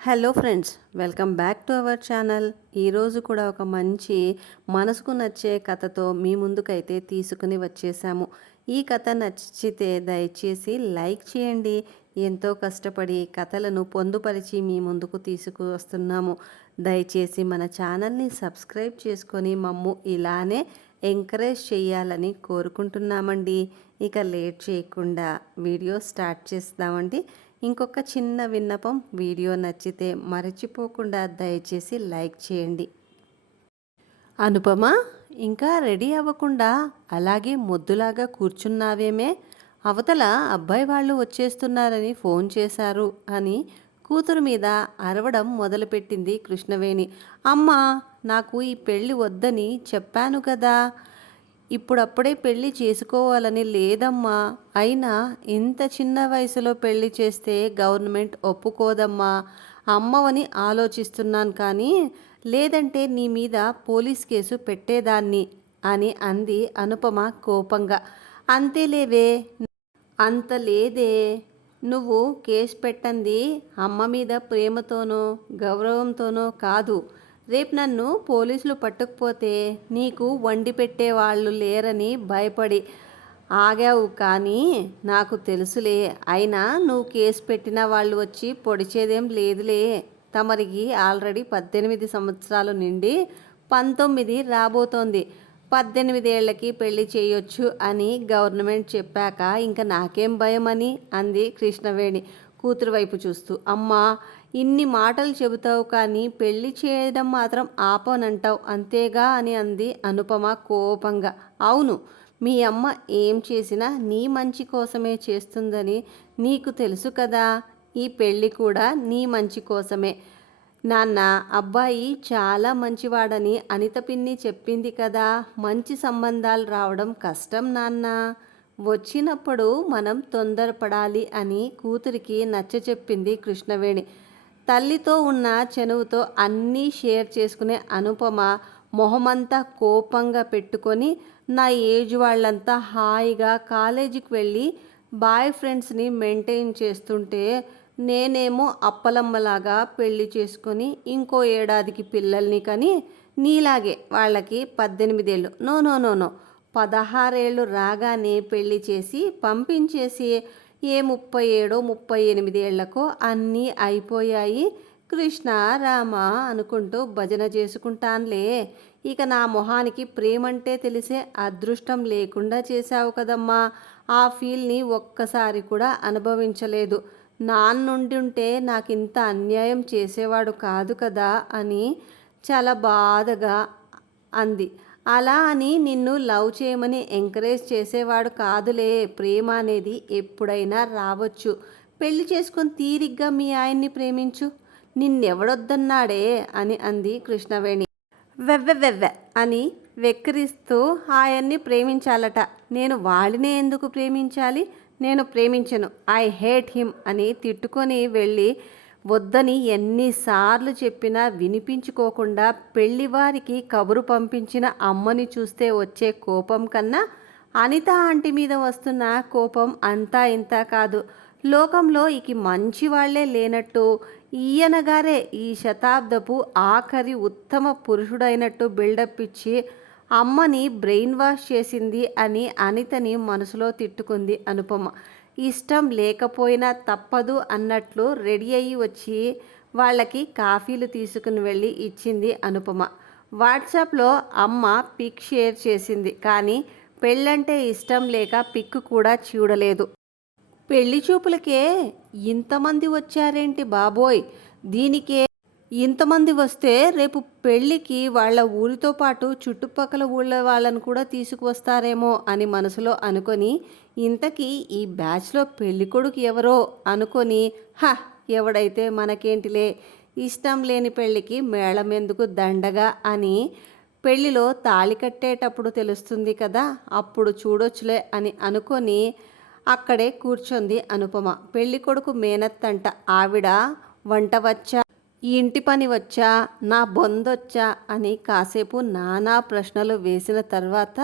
Hello friends, welcome back to our channel. ఈరోజు కూడా ఒక మంచి మనసుకు నచ్చే కథతో మీ ముందుకైతే తీసుకుని వచ్చేసాము. ఈ కథ నచ్చితే దయచేసి లైక్ చేయండి. ఎంతో కష్టపడి కథలను పొందుపరిచి మీ ముందుకు తీసుకువస్తున్నాము. దయచేసి మన ఛానల్ని సబ్స్క్రైబ్ చేసుకొని మమ్ము ఇలానే ఎంకరేజ్ చేయాలని కోరుకుంటున్నామండి. ఇక లేట్ చేయకుండా వీడియో స్టార్ట్ చేస్తామండి. ఇంకొక చిన్న విన్నపం, వీడియో నచ్చితే మరచిపోకుండా దయచేసి లైక్ చేయండి. అనుపమ, ఇంకా రెడీ అవ్వకుండా అలాగే మొద్దులాగా కూర్చున్నావేమే? అవతల అబ్బాయి వాళ్ళు వచ్చేస్తున్నారని ఫోన్ చేశారు అని కూతురు మీద అరవడం మొదలుపెట్టింది కృష్ణవేణి. అమ్మా, నాకు ఈ పెళ్ళి వద్దని చెప్పాను కదా, ఇప్పుడప్పుడే పెళ్లి చేసుకోవాలని లేదమ్మా. అయినా ఇంత చిన్న వయసులో పెళ్లి చేస్తే గవర్నమెంట్ ఒప్పుకోదమ్మా. అమ్మవని ఆలోచిస్తున్నాను, కానీ లేదంటే నీ మీద పోలీస్ కేసు పెట్టేదాన్ని అని అంది అనుపమ కోపంగా. అంతేలేవే, అంత లేదే. నువ్వు కేసు పెట్టంది అమ్మ మీద ప్రేమతోనో గౌరవంతోనో కాదు. రేపు నన్ను పోలీసులు పట్టుకుపోతే నీకు వండి పెట్టేవాళ్ళు లేరని భయపడి ఆగావు, కానీ నాకు తెలుసులే. అయినా నువ్వు కేసు పెట్టిన వాళ్ళు వచ్చి పొడిచేదేం లేదులే. తమరికి ఆల్రెడీ 18 సంవత్సరాలు నిండి 19 రాబోతోంది. 18 ఏళ్లకి పెళ్లి చేయొచ్చు అని గవర్నమెంట్ చెప్పాక ఇంకా నాకేం భయం అని అంది కృష్ణవేణి కూతురు వైపు చూస్తూ. అమ్మా, ఇన్ని మాటలు చెబుతావు కానీ పెళ్లి చేయడం మాత్రం ఆపనంటావు అంతేగా అని అంది అనుపమ కోపంగా. అవును, మీ అమ్మ ఏం చేసినా నీ మంచి కోసమే చేస్తుందని నీకు తెలుసు కదా. ఈ పెళ్ళి కూడా నీ మంచి కోసమే. నాన్న, అబ్బాయి చాలా మంచివాడని అనిత పిన్ని చెప్పింది కదా. మంచి సంబంధాలు రావడం కష్టం నాన్న. వచ్చినప్పుడు మనం తొందరపడాలి అని కూతురికి నచ్చచెప్పింది కృష్ణవేణి. తల్లితో ఉన్న చనువుతో అన్నీ షేర్ చేసుకునే అనుపమ మొహమంతా కోపంగా పెట్టుకొని, నా ఏజ్ వాళ్ళంతా హాయిగా కాలేజీకి వెళ్ళి బాయ్ ఫ్రెండ్స్ని మెయింటైన్ చేస్తుంటే నేనేమో అప్పలమ్మలాగా పెళ్లి చేసుకొని ఇంకో ఏడాదికి పిల్లల్ని కని నీలాగే వాళ్ళకి 18 ఏళ్ళు, నో నో నో నో 16 ఏళ్ళు రాగానే పెళ్లి చేసి పంపించేసి ఏ 37 38 ఏళ్లకో అన్నీ అయిపోయాయి. కృష్ణ రామ అనుకుంటూ భజన చేసుకుంటానులే. ఇక నా మొహానికి ప్రేమంటే తెలిసే అదృష్టం లేకుండా చేశావు కదమ్మా. ఆ ఫీల్ని ఒక్కసారి కూడా అనుభవించలేదు. నాన్నుండి ఉంటే నాకింత అన్యాయం చేసేవాడు కాదు కదా అని చాలా బాధగా అంది. అలా అని నిన్ను లవ్ చేయమని ఎంకరేజ్ చేసేవాడు కాదులే. ప్రేమ అనేది ఎప్పుడైనా రావచ్చు. పెళ్లి చేసుకొని తీరిగ్గా మీ ఆయన్ని ప్రేమించు. నిన్నెవడొద్దన్నాడే అని అంది కృష్ణవేణి. వెవ్వెవ్వెవ్వె అని వెక్కిరిస్తూ ఆయన్ని ప్రేమించాలట. నేను వాడినే ఎందుకు ప్రేమించాలి? నేను ప్రేమించను, ఐ హేట్ హిమ్ అని తిట్టుకొని వెళ్ళి వద్దని ఎన్నిసార్లు చెప్పినా వినిపించుకోకుండా పెళ్లివారికి కబురు పంపించిన అమ్మని చూస్తే వచ్చే కోపం కన్నా అనిత ఆంటీ మీద వస్తున్న కోపం అంతా ఇంత కాదు. లోకంలో ఇక మంచి వాళ్లే లేనట్టు, ఈయనగారే ఈ శతాబ్దపు ఆఖరి ఉత్తమ పురుషుడైనట్టు బిల్డప్ ఇచ్చి అమ్మని బ్రెయిన్ వాష్ చేసింది అని అనితని మనసులో తిట్టుకుంది అనుపమ. ఇష్టం లేకపోయినా తప్పదు అన్నట్లు రెడీ అయ్యి వచ్చి వాళ్ళకి కాఫీలు తీసుకుని వెళ్ళి ఇచ్చింది అనుపమ. వాట్సాప్లో అమ్మ పిక్ షేర్ చేసింది, కానీ పెళ్ళంటే ఇష్టం లేక పిక్ కూడా చూడలేదు. పెళ్లి చూపులకే ఇంతమంది వచ్చారేంటి బాబోయ్, దీనికే ఇంతమంది వస్తే రేపు పెళ్ళికి వాళ్ళ ఊరితో పాటు చుట్టుపక్కల ఊళ్ళ వాళ్ళని కూడా తీసుకువస్తారేమో అని మనసులో అనుకొని, ఇంతకీ ఈ బ్యాచ్లో పెళ్ళికొడుకు ఎవరో అనుకొని, ఎవడైతే మనకేంటిలే, ఇష్టం లేని పెళ్ళికి మేళం ఎందుకు దండగా అని పెళ్ళిలో తాళి కట్టేటప్పుడు తెలుస్తుంది కదా, అప్పుడు చూడొచ్చులే అని అనుకొని అక్కడే కూర్చొంది అనుపమ. పెళ్ళికొడుకు మేనత్తంట ఆవిడ. వంట వచ్చా, ఈ ఇంటి పని వచ్చా, నా బొందొచ్చా అని కాసేపు నానా ప్రశ్నలు వేసిన తర్వాత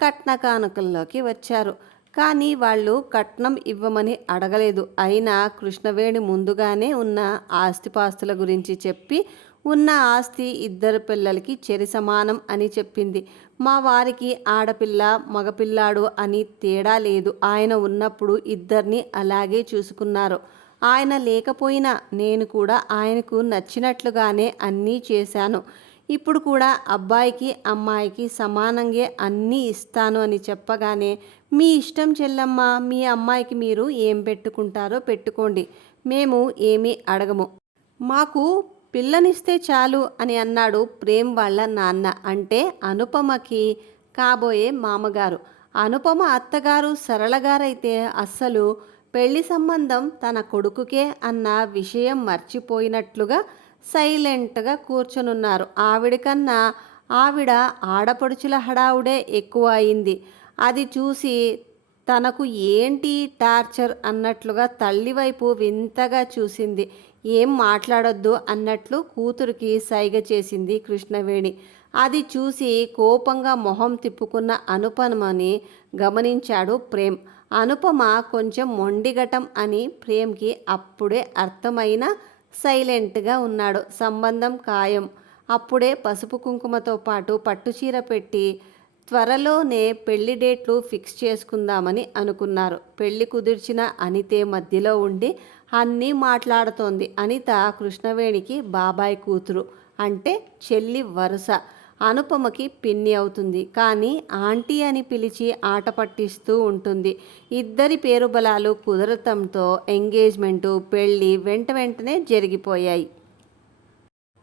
కట్న కానుకల్లోకి వచ్చారు. కానీ వాళ్ళు కట్నం ఇవ్వమని అడగలేదు. అయినా కృష్ణవేణి ముందుగానే ఉన్న ఆస్తిపాస్తుల గురించి చెప్పి ఉన్న ఆస్తి ఇద్దరు పిల్లలకి చెరి సమానం అని చెప్పింది. మా వారికి ఆడపిల్ల మగపిల్లాడు అని తేడా లేదు. ఆయన ఉన్నప్పుడు ఇద్దరిని అలాగే చూసుకున్నారు. ఆయన లేకపోయినా నేను కూడా ఆయనకు నచ్చినట్లుగానే అన్నీ చేశాను. ఇప్పుడు కూడా అబ్బాయికి అమ్మాయికి సమానంగా అన్నీ ఇస్తాను అని చెప్పగానే, మీ ఇష్టం చెల్లమ్మ, మీ అమ్మాయికి మీరు ఏం పెట్టుకుంటారో పెట్టుకోండి, మేము ఏమీ అడగము, మాకు పిల్లనిస్తే చాలు అని అన్నాడు ప్రేమ్ వాళ్ళ నాన్న. అంటే అనుపమకి కాబోయే మామగారు. అనుపమ అత్తగారు సరళగారైతే అస్సలు పెళ్లి సంబంధం తన కొడుకుకే అన్న విషయం మర్చిపోయినట్లుగా సైలెంట్గా కూర్చొనున్నారు. ఆవిడకన్నా ఆవిడ ఆడపడుచుల హడావుడే ఎక్కువ అయింది. అది చూసి తనకు ఏంటి టార్చర్ అన్నట్లుగా తల్లి వైపు వింతగా చూసింది. ఏం మాట్లాడొద్దు అన్నట్లు కూతురికి సైగ చేసింది కృష్ణవేణి. అది చూసి కోపంగా మొహం తిప్పుకున్న అనుపమని గమనించాడు ప్రేమ్. అనుపమ కొంచెం మొండిగటం అని ప్రేమ్కి అప్పుడే అర్థమైన సైలెంట్గా ఉన్నాడు. సంబంధం ఖాయం. అప్పుడే పసుపు కుంకుమతో పాటు పట్టుచీర పెట్టి త్వరలోనే పెళ్లి డేట్లు ఫిక్స్ చేసుకుందామని అనుకున్నారు. పెళ్లి కుదిర్చిన అనితే మధ్యలో ఉండి అన్నీ మాట్లాడుతోంది. అనిత కృష్ణవేణికి బాబాయ్ కూతురు, అంటే చెల్లి వరుస. అనుపమకి పిన్ని అవుతుంది. కానీ ఆంటీ అని పిలిచి ఆట పట్టిస్తూ ఉంటుంది. ఇద్దరి పేరుబలాలు కుదరటంతో ఎంగేజ్మెంటు పెళ్ళి వెంటనే జరిగిపోయాయి.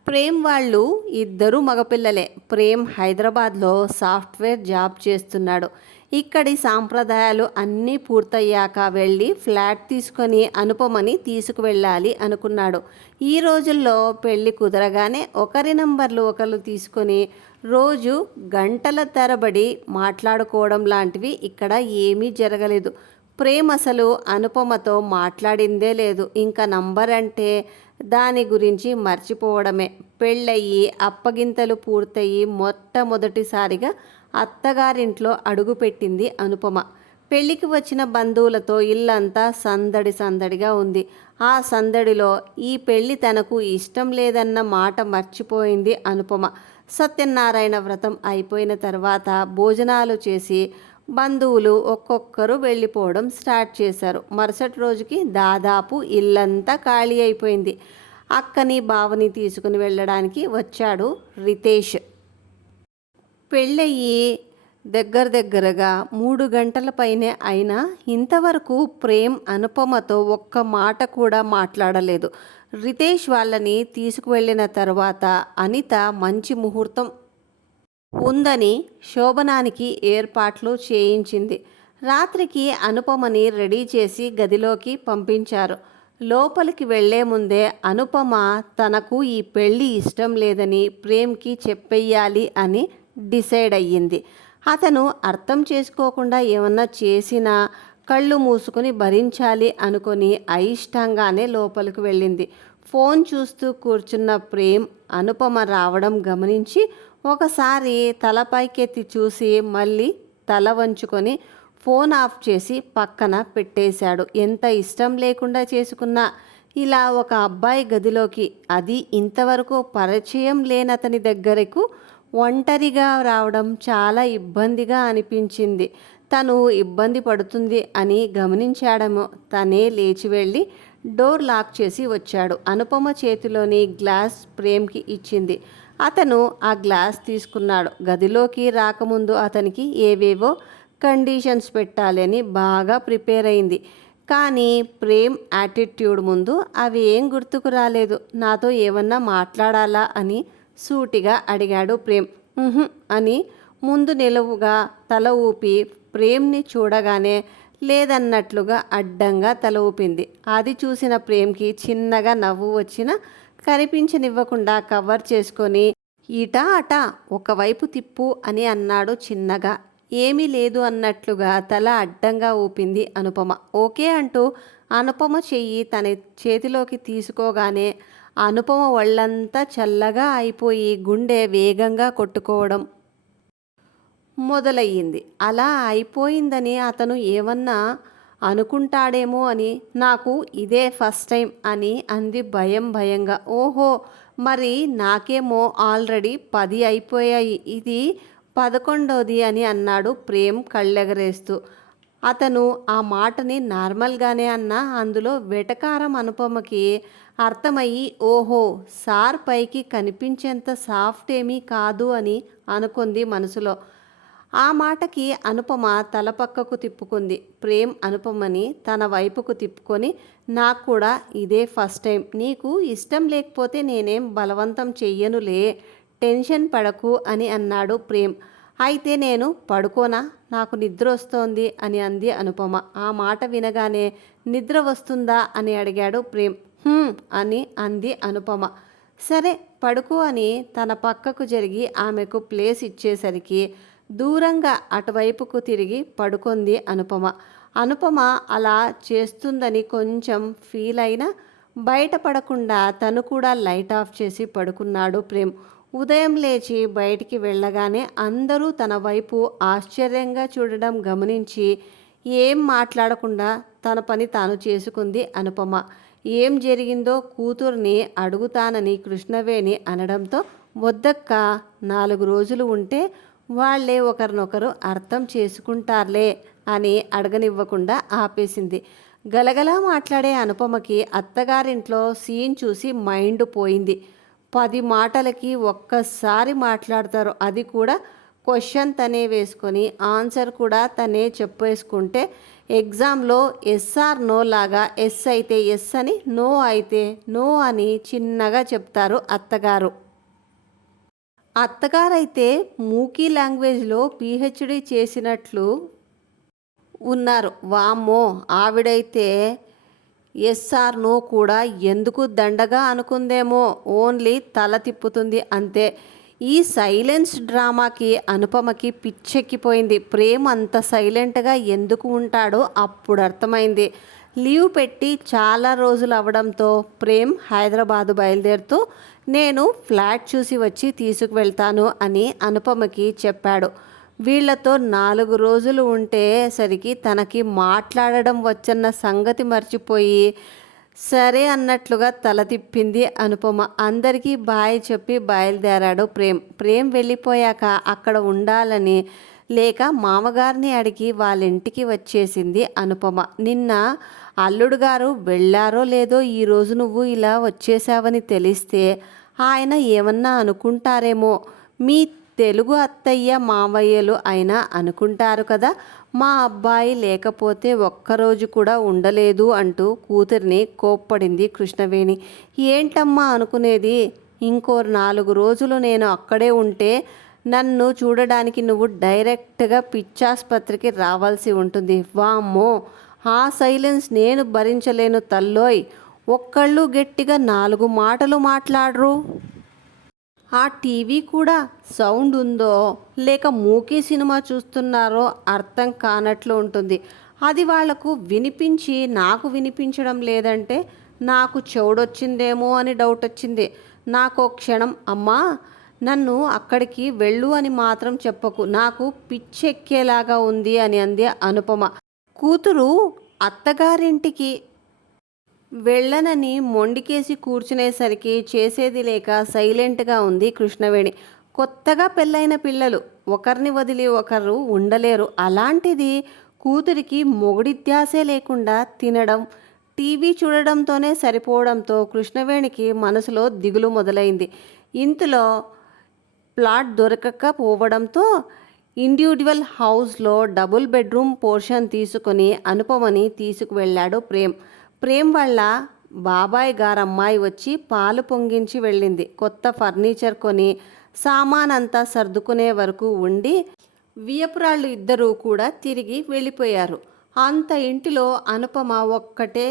ప్రేమ్ వాళ్ళు ఇద్దరు మగపిల్లలే. ప్రేమ్ హైదరాబాద్లో సాఫ్ట్వేర్ జాబ్ చేస్తున్నాడు. ఇక్కడి సాంప్రదాయాలు అన్నీ పూర్తయ్యాక వెళ్ళి ఫ్లాట్ తీసుకొని అనుపమని తీసుకువెళ్ళాలి అనుకున్నాడు. ఈ రోజుల్లో పెళ్ళి కుదరగానే ఒకరి నంబర్లు ఒకరు తీసుకొని రోజు గంటల తరబడి మాట్లాడుకోవడం లాంటివి ఇక్కడ ఏమీ జరగలేదు. ప్రేమ్ అసలు అనుపమతో మాట్లాడిందే లేదు. ఇంకా నంబర్ అంటే దాని గురించి మర్చిపోవడమే. పెళ్ళయి అప్పగింతలు పూర్తయి మొట్టమొదటిసారిగా అత్తగారింట్లో అడుగుపెట్టింది అనుపమ. పెళ్ళికి వచ్చిన బంధువులతో ఇల్లంతా సందడి సందడిగా ఉంది. ఆ సందడిలో ఈ పెళ్ళి తనకు ఇష్టం లేదన్న మాట మర్చిపోయింది అనుపమ. సత్యనారాయణ వ్రతం అయిపోయిన తర్వాత భోజనాలు చేసి బంధువులు ఒక్కొక్కరు వెళ్ళిపోవడం స్టార్ట్ చేశారు. మరుసటి రోజుకి దాదాపు ఇల్లంతా ఖాళీ అయిపోయింది. అక్కని బావని తీసుకుని వెళ్ళడానికి వచ్చాడు రితేష్. పెళ్ళయి దగ్గరగా 3 గంటల పైనే అయినా ఇంతవరకు ప్రేమ్ అనుపమతో ఒక్క మాట కూడా మాట్లాడలేదు. రితేష్ వాళ్ళని తీసుకువెళ్ళిన తర్వాత అనిత మంచి ముహూర్తం ఉందని శోభనానికి ఏర్పాట్లు చేయించింది. రాత్రికి అనుపమని రెడీ చేసి గదిలోకి పంపించారు. లోపలికి వెళ్లే ముందే అనుపమ తనకు ఈ పెళ్ళి ఇష్టం లేదని ప్రేమ్కి చెప్పెయ్యాలి అని డిసైడ్ అయ్యింది. అతను అర్థం చేసుకోకుండా ఏమన్నా చేసినా కళ్ళు మూసుకుని భరించాలి అనుకొని అయిష్టంగానే లోపలికి వెళ్ళింది. ఫోన్ చూస్తూ కూర్చున్న ప్రేమ్ అనుపమ రావడం గమనించి ఒకసారి తల పైకెత్తి చూసి మళ్ళీ తల వంచుకొని ఫోన్ ఆఫ్ చేసి పక్కన పెట్టేశాడు. ఎంత ఇష్టం లేకుండా చేసుకున్నా ఇలా ఒక అబ్బాయి గదిలోకి, అది ఇంతవరకు పరిచయం లేనతని దగ్గరకు ఒంటరిగా రావడం చాలా ఇబ్బందిగా అనిపించింది. తను ఇబ్బంది పడుతుంది అని గమనించాడేమో. తనే లేచి వెళ్ళి డోర్ లాక్ చేసి వచ్చాడు. అనుపమ చేతిలోని గ్లాస్ ప్రేమ్కి ఇచ్చింది. అతను ఆ గ్లాస్ తీసుకున్నాడు. గదిలోకి రాకముందు అతనికి ఏవేవో కండిషన్స్ పెట్టాలని బాగా ప్రిపేర్ అయింది. కానీ ప్రేమ్ యాటిట్యూడ్ ముందు అవి ఏం గుర్తుకు రాలేదు. నాతో ఏమన్నా మాట్లాడాలా అని సూటిగా అడిగాడు ప్రేమ్. అని ముందు నిలువుగా తల ఊపి ప్రేమ్ని చూడగానే లేదన్నట్లుగా అడ్డంగా తల ఊపింది. అది చూసిన ప్రేమ్కి చిన్నగా నవ్వు వచ్చిన కనిపించనివ్వకుండా కవర్ చేసుకొని ఇటా అటా ఒకవైపు తిప్పు అని అన్నాడు చిన్నగా. ఏమీ లేదు అన్నట్లుగా తల అడ్డంగా ఊపింది అనుపమ. ఓకే అంటూ అనుపమ చెయ్యి తన చేతిలోకి తీసుకోగానే అనుపమ ఒళ్ళంతా చల్లగా అయిపోయి గుండె వేగంగా కొట్టుకోవడం మొదలయ్యింది. అలా అయిపోయిందని అతను ఏమన్నా అనుకుంటాడేమో అని. నాకు ఇదే ఫస్ట్ టైం అని అంది భయం భయంగా. ఓహో, మరి నాకేమో ఆల్రెడీ 10 అయిపోయాయి, ఇది 11ది అని అన్నాడు ప్రేమ్ కళ్ళెగరేస్తూ. అతను ఆ మాటని నార్మల్గానే అన్నా అందులో వెటకారం అనుపమకి అర్థమయ్యి, ఓహో, సార్ పైకి కనిపించేంత సాఫ్ట్ ఏమీ కాదు అని అనుకుంది మనసులో. ఆ మాటకి అనుపమ తల పక్కకు తిప్పుకుంది. ప్రేమ్ అనుపమని తన వైపుకు తిప్పుకొని, నాకు కూడా ఇదే ఫస్ట్ టైం. నీకు ఇష్టం లేకపోతే నేనేం బలవంతం చెయ్యనులే, టెన్షన్ పడకు అని అన్నాడు ప్రేమ్. అయితే నేను పడుకోనా, నాకు నిద్ర వస్తోంది అని అంది అనుపమ. ఆ మాట వినగానే నిద్ర వస్తుందా అని అడిగాడు ప్రేమ్. అని అంది అనుపమ. సరే పడుకో అని తన పక్కకు జరిగి ఆమెకు ప్లేస్ ఇచ్చేసరికి దూరంగా అటువైపుకు తిరిగి పడుకుంది అనుపమ. అనుపమ అలా చేస్తుందని కొంచెం ఫీల్ అయినా బయటపడకుండా తను కూడా లైట్ ఆఫ్ చేసి పడుకున్నాడు ప్రేమ్. ఉదయం లేచి బయటికి వెళ్ళగానే అందరూ తన వైపు ఆశ్చర్యంగా చూడడం గమనించి ఏం మాట్లాడకుండా తన పని తాను చేసుకుంది అనుపమ. ఏం జరిగిందో కూతుర్ని అడుగుతానని కృష్ణవేణి అనడంతో, వద్దక్క, 4 రోజులు ఉంటే వాళ్లే ఒకరినొకరు అర్థం చేసుకుంటారులే అని అడగనివ్వకుండా ఆపేసింది. గలగలా మాట్లాడే అనుపమకి అత్తగారింట్లో సీన్ చూసి మైండ్ పోయింది. 10 మాటలకి ఒక్కసారి మాట్లాడతారు, అది కూడా క్వశ్చన్ తనే వేసుకొని ఆన్సర్ కూడా తనే చెప్పేసుకుంటే ఎగ్జామ్లో ఎస్ఆర్ నో లాగా ఎస్ అయితే ఎస్ అని, నో అయితే నో అని చిన్నగా చెప్తారు అత్తగారు. అత్తగారైతే మూకీ లాంగ్వేజ్లో పిహెచ్డి చేసినట్లు ఉన్నారు. వామ్మో, ఆవిడైతే ఎస్ఆర్ నో కూడా ఎందుకు దండగా అనుకుందేమో, ఓన్లీ తల తిప్పుతుంది అంతే. ఈ సైలెన్స్ డ్రామాకి అనుపమకి పిచ్చెక్కిపోయింది. ప్రేమ్ అంత సైలెంట్గా ఎందుకు ఉంటాడో అప్పుడు అర్థమైంది. లీవ్ పెట్టి చాలా రోజులు అవడంతో ప్రేమ్ హైదరాబాదు బయలుదేరుతూ, నేను ఫ్లాట్ చూసి వచ్చి తీసుకువెళ్తాను అని అనుపమకి చెప్పాడు. వీళ్లతో 4 రోజులు ఉండేసరికి తనకి మాట్లాడడం వచ్చన్న సంగతి మర్చిపోయి సరే అన్నట్లుగా తల తిప్పింది అనుపమ. అందరికీ బాయ్ చెప్పి బయలుదేరాడు ప్రేమ్. ప్రేమ్ వెళ్ళిపోయాక అక్కడ ఉండాలని లేక మామగారిని అడిగి వాళ్ళ ఇంటికి వచ్చేసింది అనుపమ. నిన్న అల్లుడు గారు వెళ్ళారో లేదో ఈరోజు నువ్వు ఇలా వచ్చేసావని తెలిస్తే ఆయన ఏమన్నా అనుకుంటారేమో. మీ తెలుగు అత్తయ్య మావయ్యలు అయినా అనుకుంటారు కదా, మా అబ్బాయి లేకపోతే ఒక్కరోజు కూడా ఉండలేదు అంటూ కూతురిని కోప్పడింది కృష్ణవేణి. ఏంటమ్మా అనుకునేది, ఇంకో 4 రోజులు నేను అక్కడే ఉంటే నన్ను చూడడానికి నువ్వు డైరెక్ట్గా పిచ్చాసుపత్రికి రావాల్సి ఉంటుంది. వామ్మో, ఆ సైలెన్స్ నేను భరించలేను తల్లోయ్. ఒక్కళ్ళు గట్టిగా 4 మాటలు మాట్లాడరు. ఆ టీవీ కూడా సౌండ్ ఉందో లేక మూకీ సినిమా చూస్తున్నారో అర్థం కానట్లు ఉంటుంది. అది వాళ్లకు వినిపించి నాకు వినిపించడం లేదంటే నాకు చెవుడొచ్చిందేమో అని డౌట్ వచ్చింది. నాకు క్షణం, అమ్మా నన్ను అక్కడికి వెళ్ళు అని మాత్రం చెప్పకు, నాకు పిచ్చెక్కేలాగా ఉంది అని అంది అనుపమ. కూతురు అత్తగారింటికి వెళ్ళనని మొండికేసి కూర్చునేసరికి చేసేది లేక సైలెంట్గా ఉంది కృష్ణవేణి. కొత్తగా పెళ్ళైన పిల్లలు ఒకరిని వదిలి ఒకరు ఉండలేరు. అలాంటిది కూతురికి మొగుడిత్యాసే లేకుండా తినడం, టీవీ చూడడంతోనే సరిపోవడంతో కృష్ణవేణికి మనసులో దిగులు మొదలైంది. ఇంతలో ప్లాట్ దొరకకపోవడంతో ఇండివిజువల్ హౌస్లో డబుల్ బెడ్రూమ్ పోర్షన్ తీసుకొని అనుపమని తీసుకువెళ్ళాడు ప్రేమ్. ప్రేమ్ వాళ్ళ బాబాయ్ గారమ్మాయి వచ్చి పాలు పొంగించి వెళ్ళింది. కొత్త ఫర్నిచర్ కొని సామానంతా సర్దుకునే వరకు ఉండి వియపురాళ్ళు ఇద్దరూ కూడా తిరిగి వెళ్ళిపోయారు. అంత ఇంటిలో అనుపమ ఒక్కటే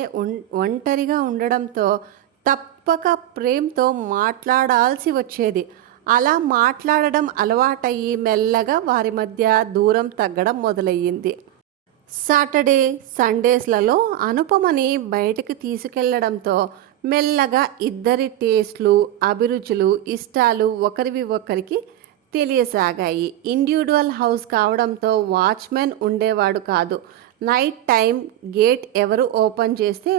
ఒంటరిగా ఉండడంతో తప్పక ప్రేమ్తో మాట్లాడాల్సి వచ్చేది. అలా మాట్లాడడం అలవాటయ్యి మెల్లగా వారి మధ్య దూరం తగ్గడం మొదలయ్యింది. సాటర్డే సండేస్లలో అనుపమని బయటకు తీసుకెళ్లడంతో మెల్లగా ఇద్దరి టేస్ట్లు, అభిరుచులు, ఇష్టాలు ఒకరికి తెలియసాగాయి. ఇండివిడ్యువల్ హౌస్ కావడంతో వాచ్మెన్ ఉండేవాడు కాదు. నైట్ టైం గేట్ ఎవరు ఓపెన్ చేస్తే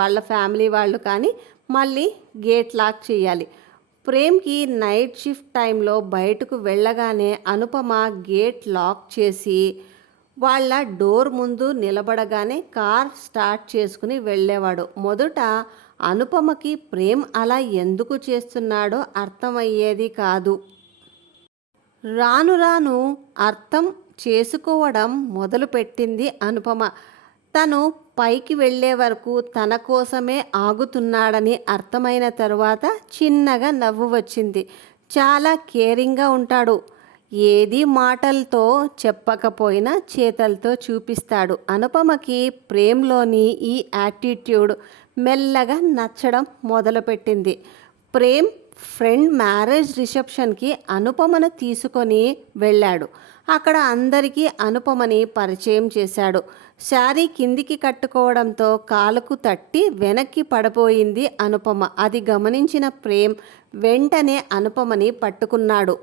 వాళ్ళ ఫ్యామిలీ వాళ్ళు కానీ మళ్ళీ గేట్ లాక్ చేయాలి. ప్రేమ్కి నైట్ షిఫ్ట్ టైంలో బయటకు వెళ్ళగానే అనుపమ గేట్ లాక్ చేసి వాళ్ళ డోర్ ముందు నిలబడగానే కార్ స్టార్ట్ చేసుకుని వెళ్ళేవాడు. మొదట అనుపమకి ప్రేమ్ అలా ఎందుకు చేస్తున్నాడో అర్థమయ్యేది కాదు. రాను రాను అర్థం చేసుకోవడం మొదలుపెట్టింది అనుపమ. తను పైకి వెళ్ళే వరకు తన కోసమే ఆగుతున్నాడని అర్థమైన తరువాత చిన్నగా నవ్వు వచ్చింది. చాలా కేరింగ్గా ఉంటాడు. ఏది మాటలతో చెప్పకపోయినా చేతలతో చూపిస్తాడు. అనుపమకి ప్రేమ్లోని ఈ యాటిట్యూడ్ మెల్లగా నచ్చడం మొదలుపెట్టింది. ప్రేమ్ ఫ్రెండ్ మ్యారేజ్ రిసెప్షన్కి అనుపమను తీసుకొని వెళ్ళాడు. అక్కడ అందరికీ అనుపమని పరిచయం చేశాడు. శారీ కిందికి కట్టుకోవడంతో కాలుకు తట్టి వెనక్కి పడిపోయింది అనుపమ. అది గమనించిన ప్రేమ్ వెంటనే అనుపమని పట్టుకున్నాడు.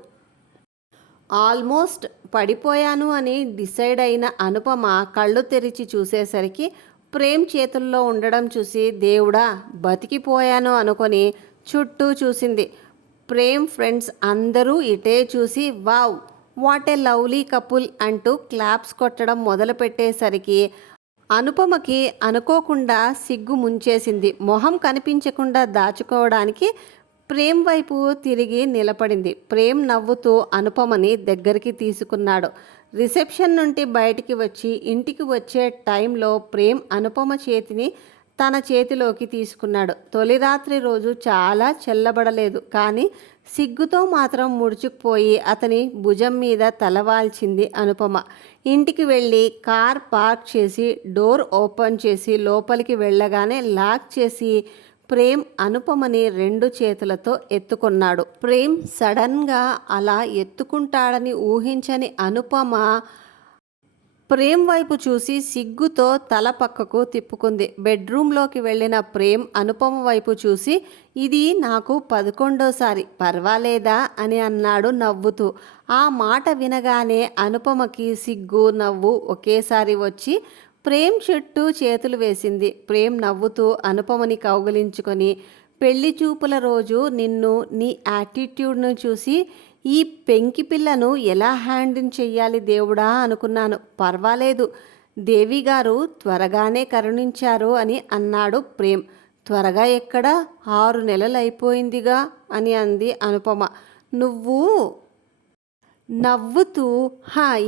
ఆల్మోస్ట్ పడిపోయాను అని డిసైడ్ అయిన అనుపమ కళ్ళు తెరిచి చూసేసరికి ప్రేమ్ చేతుల్లో ఉండడం చూసి దేవుడా బతికిపోయాను అనుకొని చుట్టూ చూసింది. ప్రేమ్ ఫ్రెండ్స్ అందరూ ఇటే చూసి wow what a lovely couple అంటూ క్లాప్స్ కొట్టడం మొదలుపెట్టేసరికి అనుపమకి అనుకోకుండా సిగ్గు ముంచేసింది. మొహం కనిపించకుండా దాచుకోవడానికి ప్రేమ్ వైపు తిరిగి నిలబడింది. ప్రేమ్ నవ్వుతూ అనుపమని దగ్గరికి తీసుకున్నాడు. రిసెప్షన్ నుండి బయటికి వచ్చి ఇంటికి వచ్చే టైంలో ప్రేమ్ అనుపమ చేతిని తన చేతిలోకి తీసుకున్నాడు. తొలి రాత్రి రోజు చాలా చల్లబడలేదు, కానీ సిగ్గుతో మాత్రం ముడుచుకుపోయి అతని భుజం మీద తలవాల్చింది అనుపమ. ఇంటికి వెళ్ళి కార్ పార్క్ చేసి డోర్ ఓపెన్ చేసి లోపలికి వెళ్ళగానే లాక్ చేసి ప్రేమ్ అనుపమని 2 చేతులతో ఎత్తుకున్నాడు. ప్రేమ్ సడన్గా అలా ఎత్తుకుంటాడని ఊహించని అనుపమ ప్రేమ్ వైపు చూసి సిగ్గుతో తల పక్కకు తిప్పుకుంది. బెడ్రూమ్లోకి వెళ్ళిన ప్రేమ్ అనుపమ వైపు చూసి ఇది నాకు 11వ పర్వాలేదా అని అన్నాడు నవ్వుతూ. ఆ మాట వినగానే అనుపమకి సిగ్గు నవ్వు ఒకేసారి వచ్చి ప్రేమ్ చుట్టూ చేతులు వేసింది. ప్రేమ్ నవ్వుతూ అనుపమని కౌగిలించుకొని పెళ్లి చూపుల రోజు నిన్ను నీ యాటిట్యూడ్ను చూసి ఈ పెంకి పిల్లను ఎలా హ్యాండిల్ చెయ్యాలి దేవుడా అనుకున్నాను. పర్వాలేదు, దేవి గారు త్వరగానే కరుణించారు అని అన్నాడు ప్రేమ్. త్వరగా ఎక్కడా 6 నెలలు అయిపోయిందిగా అని అంది అనుపమ. నువ్వు నవ్వుతూ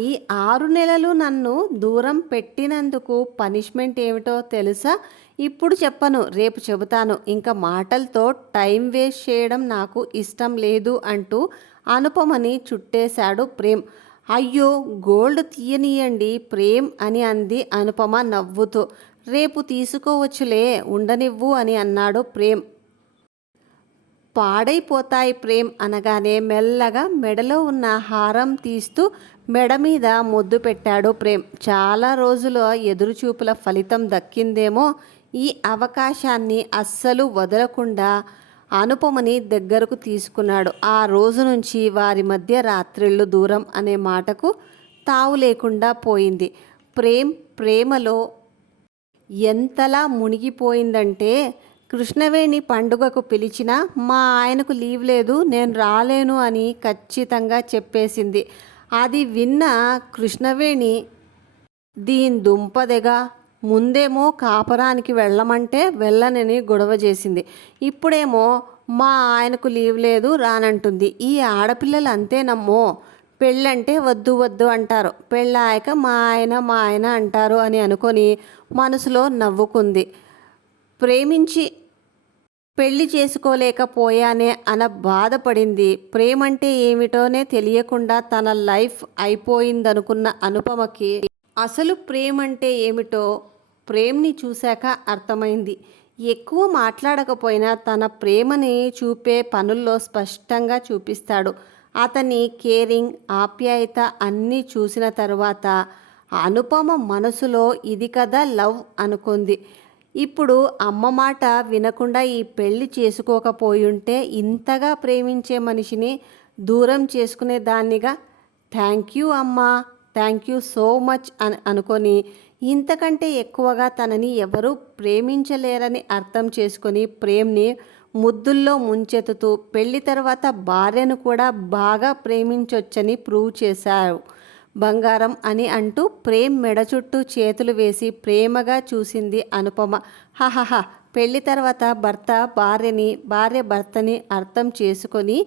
ఈ 6 నెలలు నన్ను దూరం పెట్టినందుకు పనిష్మెంట్ ఏమిటో తెలుసా? ఇప్పుడు చెప్పను, రేపు చెబుతాను. ఇంకా మాటలతో టైం వేస్ట్ చేయడం నాకు ఇష్టం లేదు అంటూ అనుపమని చుట్టేశాడు ప్రేమ్. అయ్యో గోల్డ్ తీయనీయండి ప్రేమ్ అని అంది అనుపమ నవ్వుతూ. రేపు తీసుకోవచ్చులే ఉండనివ్వు అని అన్నాడు ప్రేమ్. పాడైపోతాయి ప్రేమ్ అనగానే మెల్లగా మెడలో ఉన్న హారం తీస్తూ మెడ మీద ముద్దు పెట్టాడు ప్రేమ్. చాలా రోజుల ఎదురుచూపుల ఫలితం దక్కిందేమో. ఈ అవకాశాన్ని అస్సలు వదలకుండా అనుపమని దగ్గరకు తీసుకున్నాడు. ఆ రోజు నుంచి వారి మధ్య రాత్రిళ్ళు దూరం అనే మాటకు తావు లేకుండా పోయింది. ప్రేమలో ఎంతలా మునిగిపోయిందంటే కృష్ణవేణి పండుగకు పిలిచినా మా ఆయనకు లీవ్ లేదు, నేను రాలేను అని ఖచ్చితంగా చెప్పేసింది. అది విన్న కృష్ణవేణి దీని దుంపదెగా ముందేమో కాపురానికి వెళ్ళమంటే వెళ్ళనని గొడవ చేసింది. ఇప్పుడేమో మా ఆయనకు లీవ్ లేదు రానంటుంది. ఈ ఆడపిల్లలు అంతేనమ్మో, పెళ్ళంటే వద్దు వద్దు అంటారు, పెళ్ళాయక మా ఆయన అంటారు అని అనుకొని మనసులో నవ్వుకుంది. ప్రేమించి పెళ్లి చేసుకోలేకపోయానే అన బాధపడింది. ప్రేమంటే ఏమిటోనే తెలియకుండా తన లైఫ్ అయిపోయిందనుకున్న అనుపమకి అసలు ప్రేమంటే ఏమిటో ప్రేమ్ని చూశాక అర్థమైంది. ఎక్కువ మాట్లాడకపోయినా తన ప్రేమని చూపే పనుల్లో స్పష్టంగా చూపిస్తాడు. అతని కేరింగ్ ఆప్యాయత అన్నీ చూసిన తరువాత అనుపమ మనసులో ఇది కదా లవ్ అనుకుంది. ఇప్పుడు అమ్మ మాట వినకుండా ఈ పెళ్లి చేసుకోకపోయుంటే ఇంతగా ప్రేమించే మనిషిని దూరం చేసుకునే దాన్నిగా థ్యాంక్ యూ అమ్మా, థ్యాంక్ యూ సో మచ్ అని అనుకొని ఇంతకంటే ఎక్కువగా తనని ఎవరూ ప్రేమించలేరని అర్థం చేసుకొని ప్రేమ్ని ముద్దుల్లో ముంచెత్తుతూ పెళ్లి తర్వాత భార్యను కూడా బాగా ప్రేమించొచ్చని ప్రూవ్ చేశారు బంగారం అని అంటూ ప్రేమ్ మెడ చుట్టూ చేతులు వేసి ప్రేమగా చూసింది అనుపమ. హహహ, పెళ్లి తర్వాత భార్య భర్తని అర్థం చేసుకొని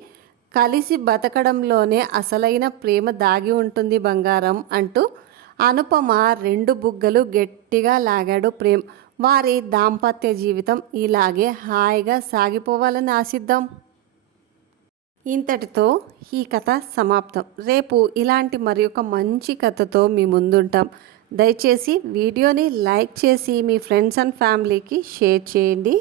కలిసి బతకడంలోనే అసలైన ప్రేమ దాగి ఉంటుంది బంగారం అంటూ అనుపమ 2 బుగ్గలు గట్టిగా లాగాడు ప్రేమ్. వారి దాంపత్య జీవితం ఇలాగే హాయిగా సాగిపోవాలని ఆశిద్దాం. ఇంతటితో ఈ కథ సమాప్తం. రేపు ఇలాంటి మరి ఒక మంచి కథతో మీ ముందుంటాం. దయచేసి వీడియోని లైక్ చేసి మీ ఫ్రెండ్స్ అండ్ ఫ్యామిలీకి షేర్ చేయండి.